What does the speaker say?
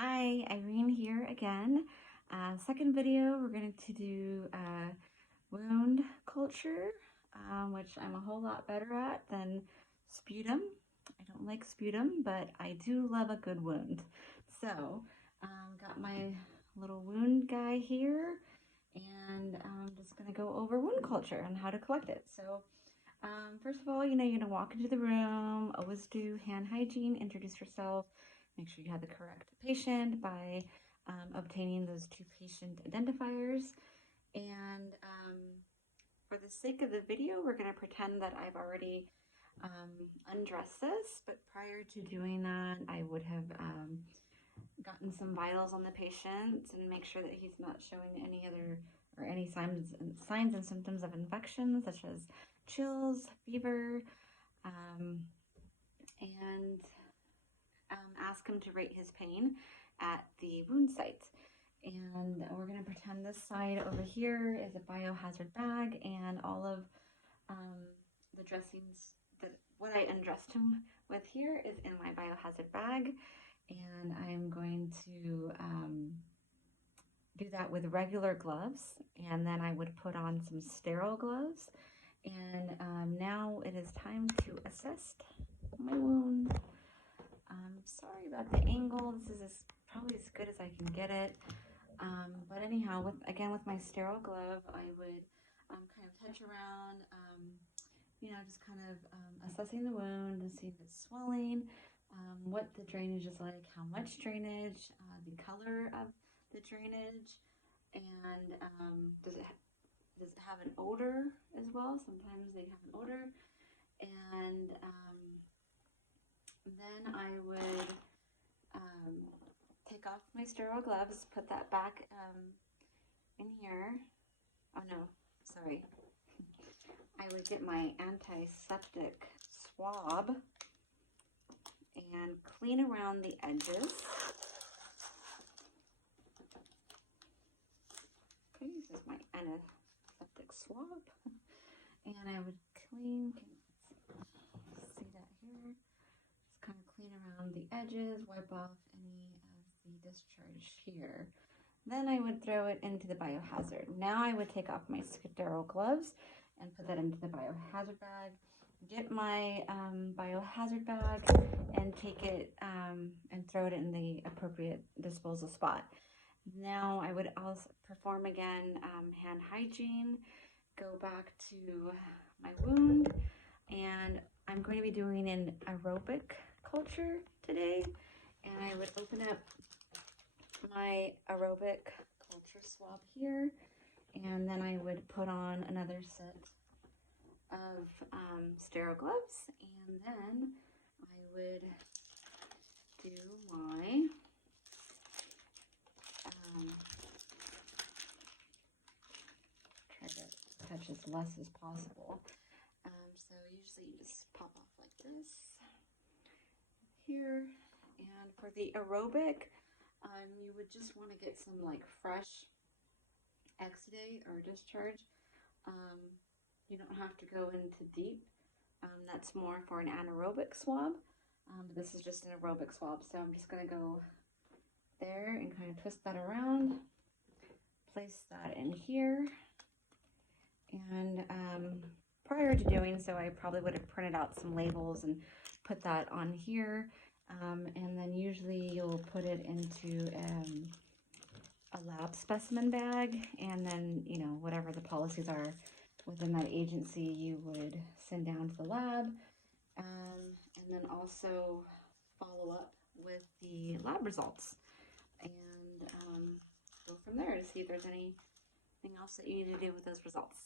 Hi, Irene here again. Second video, we're going to do wound culture, which I'm a whole lot better at than sputum. I don't like sputum, but I do love a good wound. So, got my little wound guy here, and I'm just going to go over wound culture and how to collect it. So, first of all, you're going to walk into the room, always do hand hygiene, introduce yourself, make sure you have the correct patient by obtaining those two patient identifiers. And for the sake of the video, we're going to pretend that I've already undressed this, but prior to doing that, I would have gotten some vitals on the patient and make sure that he's not showing any other or any signs and symptoms of infection, such as chills, fever, and ask him to rate his pain at the wound site. And we're going to pretend this side over here is a biohazard bag, and all of the dressings that what I undressed him with here is in my biohazard bag. And I'm going to do that with regular gloves, and then I would put on some sterile gloves. And now it is time to assess my wound. Sorry about the angle. This is probably as good as I can get it. But anyhow, with my sterile glove, I would kind of touch around, just kind of assessing the wound and see if it's swelling, what the drainage is like, how much drainage, the color of the drainage, and does it have an odor as well? Sometimes they have an odor. And then I would take off my sterile gloves, put that back in here. Oh no, sorry. I would get my antiseptic swab and clean around the edges. Okay, this is my antiseptic swab. And I would clean, see that here, just kind of clean around the edges, wipe off any of the discharge here. Then I would throw it into the biohazard. Now I would take off my sterile gloves and put that into the biohazard bag, get my biohazard bag and take it and throw it in the appropriate disposal spot. Now I would also perform again hand hygiene, go back to my wound, and I'm going to be doing an aerobic culture today. And I would open up my aerobic culture swab here, and then I would put on another set of sterile gloves, and then I would do my try to touch as less as possible. So usually you just pop off like this here. And for the aerobic, you would just want to get some like fresh exudate or discharge. You don't have to go into deep. That's more for an anaerobic swab. But this is just an aerobic swab. So I'm just going to go there and kind of twist that around, place that in here. And prior to doing so, I probably would have printed out some labels and put that on here. And then usually you'll put it into a lab specimen bag, and then, whatever the policies are within that agency, you would send down to the lab, and then also follow up with the lab results and go from there to see if there's anything else that you need to do with those results.